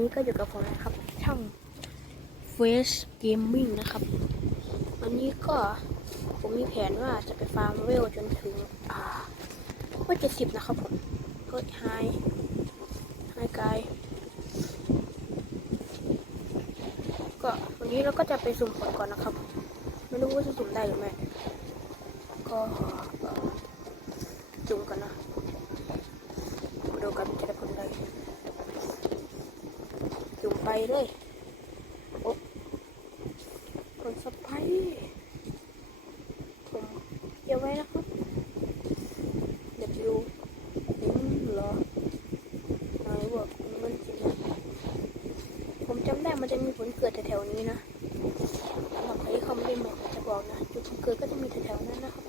นี้ก็อยู่กับผมนะครับ ช่อง Face Gaming นะครับ วันนี้ก็ผมมีแผนว่าจะไปฟาร์มเวลจนถึง อ่าว่าเจ็ดสิบนะครับผมเฮ้ยไฮไฮกายก็วันนี้เราก็จะไปสุ่มผลก่อนนะครับ ไม่รู้ว่าจะสุ่มได้หรือไม่ก็เอ่อสุ่มกันนะดูกันจะได้ผลอะไรสุ่มไป เลยโอ้ผลสไปร์ผมเดี๋ยวไว้นะครับ W ลิงเหรอไหนบอกมันจริงผมจำได้มันจะมีผลเกิดแถวๆนี้นะสำหรับใครที่เขาไม่ได้แมปจะบอกนะ จุดผลเกิดก็จะมีแถวๆนั้นนะครับ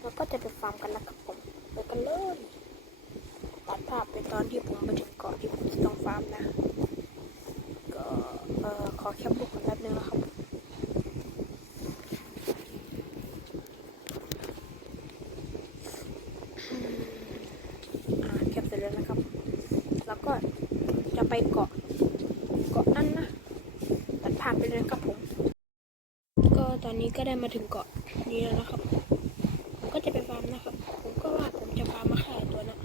เราก็ จะไปฟาร์มกันนะครับผมไปกันเลยตัดภาพไปตอนที่ผมไปถึงเกาะที่ผมจะต้องฟาร์มนะ ก็เอ่อขอแคปบุกกันแป๊บนึงนะครับแคปเสร็จแล้วนะครับ แล้วก็จะไปเกาะเกาะนั่นนะตัดผ่านไปเลยนะครับผม ก็ตอนนี้ก็ได้มาถึงเกาะนี้แล้วนะครับผม ก็จะไปฟาร์มนะครับ ผมก็ว่าผมจะฟาร์มมาขายตัวนะ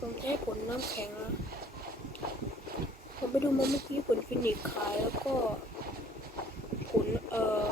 ผมจะให้ผลน้ำแข็งนะ ผมไปดูมาเมื่อกี้ผลฟินิกขายแล้วก็ผลเอ่อ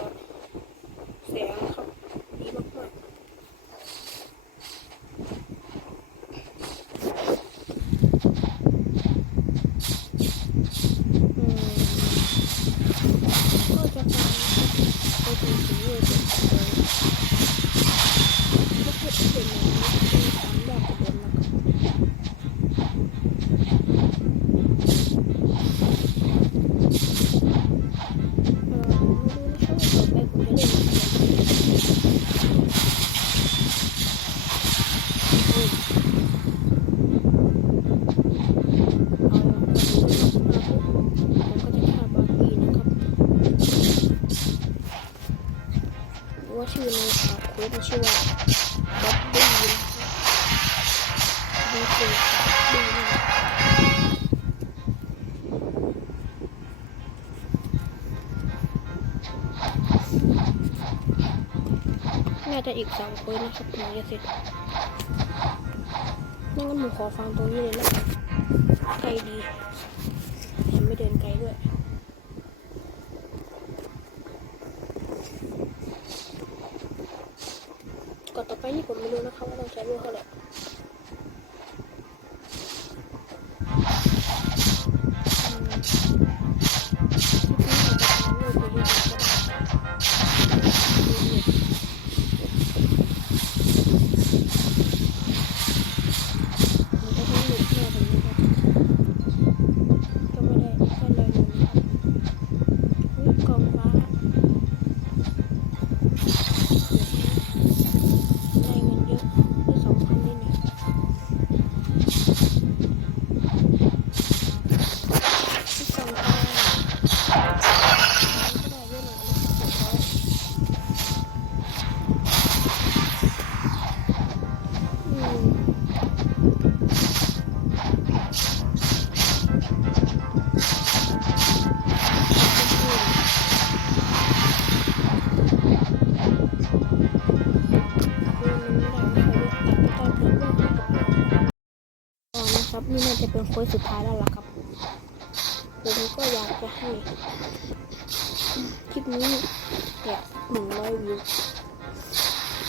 ข่าวคุยมันชื่อว่าบ๊อบบี้นะครับดีเซลบ๊อบบี้นี่น่าจะอีกสองคนนะครับถึงจะเสร็จนั่นงั้นผมขอฟังตรงนี้เลยแล้วกันไกลดีแถมไม่เดินไกลด้วย นต่อไปนี่ผมไม่รู้นะครับว่าต้องใช้เรื่องเท่าไหร่ นี่น่าจะเป็นโค้ดสุดท้ายแล้วล่ะครับผมก็อยากจะให้คลิปนี้แตะหนึ่งร้อยวิว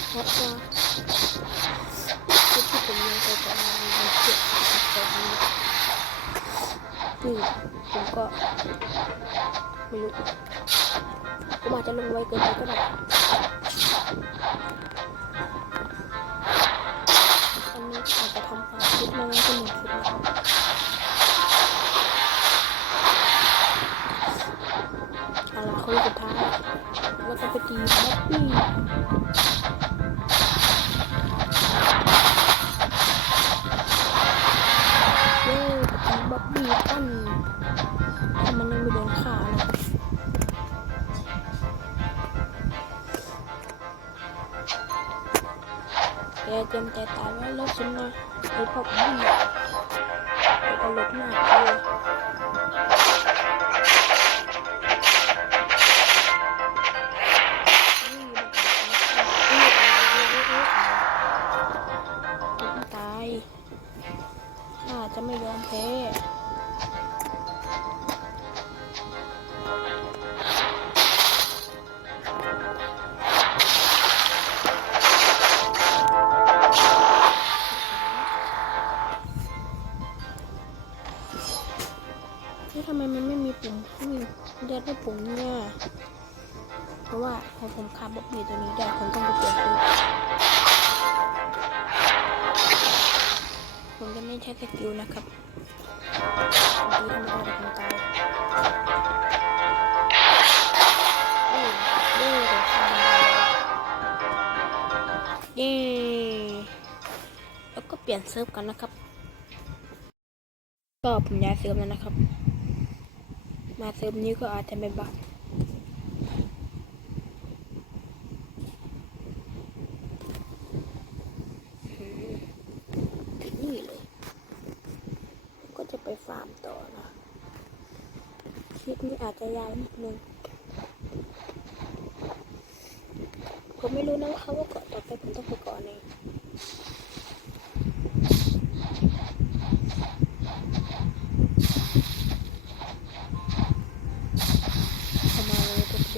เพราะว่าคลิปที่ผมยังไปก่อนหน้านี้มันเจ็ดสิบกว่นี่ผมก็ไม่รู้ผมอาจจะลงไวเกินไปก็ได้อันนี้อาจจะทำคลิปไม่งั้นก็หม่ ดีนะพี่เย้บ๊อบบี้ต้นทำมันยังไม่โดนขาเลยแกเตรีมใจตายไว้แล้วฉันนะไอพอผมไม่ก็ลบหน้าเลย มันจะได้ปุ่มเนี่ย เพราะว่าพอผมคาบบ๊อบบี้ตัวนี้ได้ผมต้องไปเปลี่ยนชุดผมจะไม่ใช้สกิลนะครับดีทำไมได้ผมตายเย้เย้เย้แล้วก็เปลี่ยนเซิร์ฟกันนะครับ ก็ผมย้ายเซิร์ฟแล้วนะครับ มาเซิร์ฟนี้ก็อาจจะเป็นบักถึงนี่เลย ก็จะไปฟาร์มต่อนะคลิปนี้อาจจะยาวนิดนึง ผมไม่รู้นะว่าเขาว่าเกาะต่อไปผมต้องไปเกาะไหน เข้ามา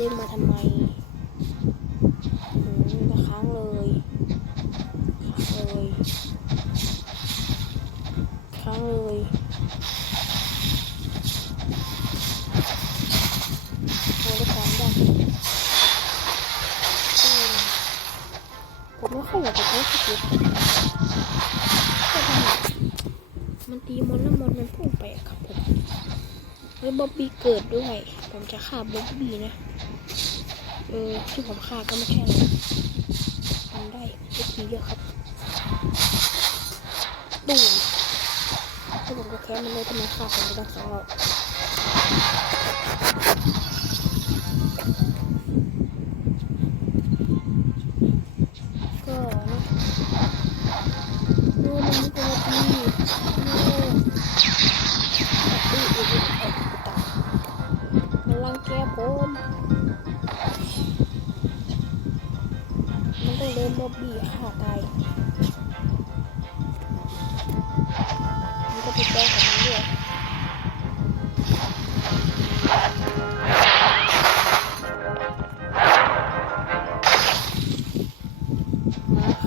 ด้งมาทำไมมจะค้างเลยค้างเลยค้างเลยโอ้ได้ค้างได้อืมผมไม่ค่อยอยากจะใช้สกิลแต่ทำไมมันตีมอนแล้วมอนมันพุ่งไปอะครับผมเฮ้ยบ๊อบบี้เกิดด้วย ผมจะฆ่าบ๊อบบี้นะ เออที่ผมฆ่าก็ไม่ใช่อะทำได้เล็กทีเยอะครับตูมถ้าผมก็แค้นมันเลยทำไมฆ่าผมไปตั้งสองรอบ Huh?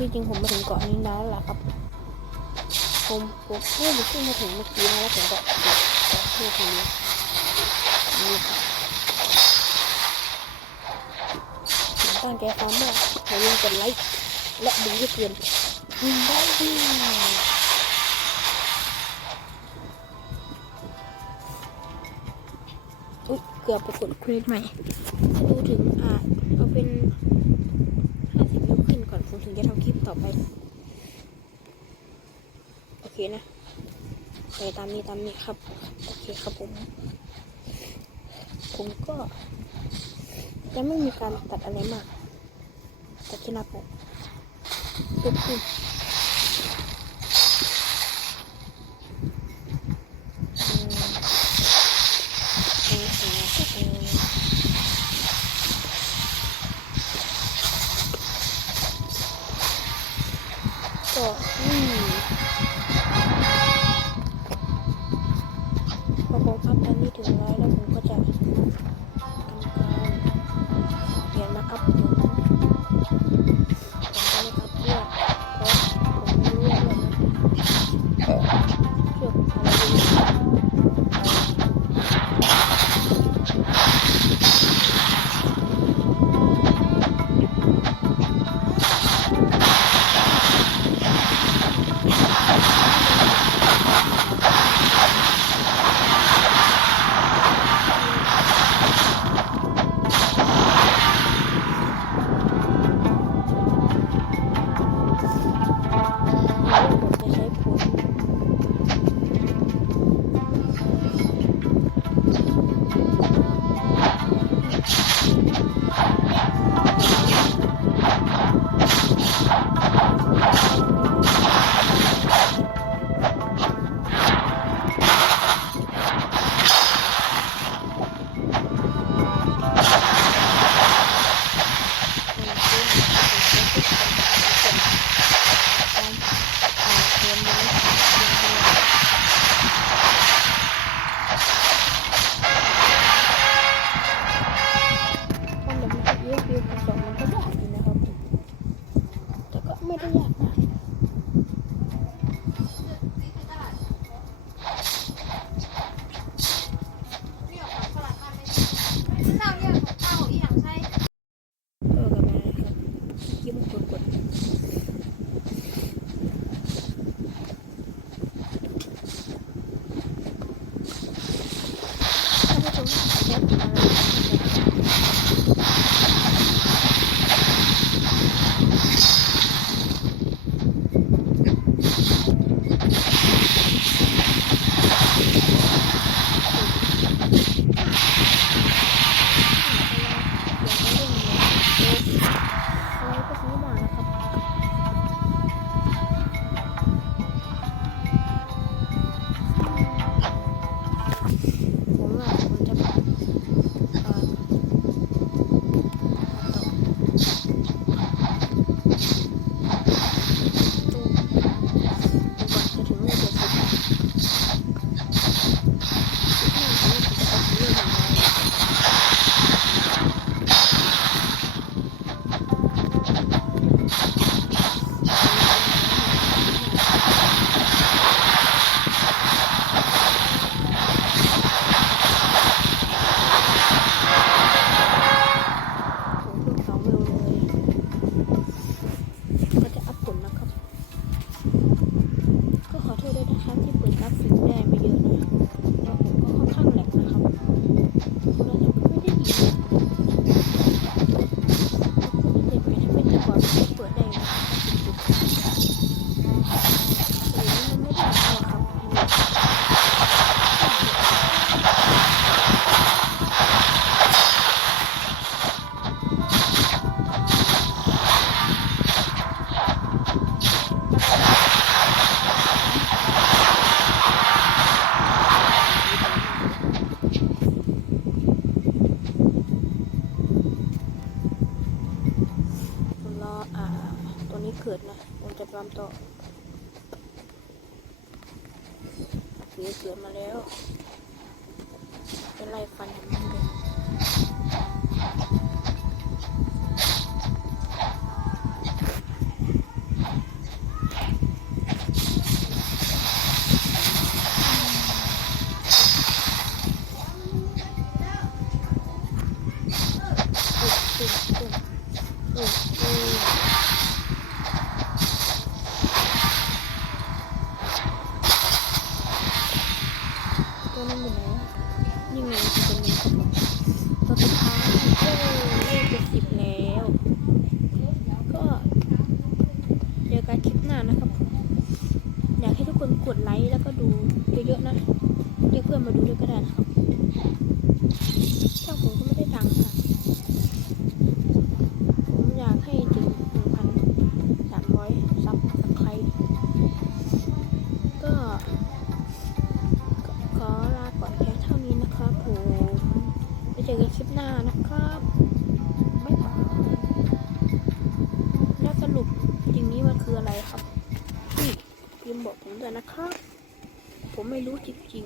ที่จริงผมมาถึงเกาะนี้แล้วแหละครับ ผมผมเพิ่งขึ้นมาถึงเมื่อกี้นะแล้วผมก็เกาะที่ตรงนี้นี่ครับผมตั้งใจฟังมากอย่าลืมกดไลค์และดูให้เพื่อนยิงได้ดีอุ๊ยเกือบไปกดคลิปใหม่ดูถึงอะเอาเป็น งจะทำคลิปต่อไป โอเคนะไปตามนี้ตามนี้ครับ โอเคครับผม ผมก็จะไม่มีการตัดอะไรมากตัดที่นับผมปุ๊บ 哦。 ตัวนี้เกิดนะ ผมจะปั๊มต่อเสือเกิดมาแล้วจะไล่ฟันมันเลย嗯。тільки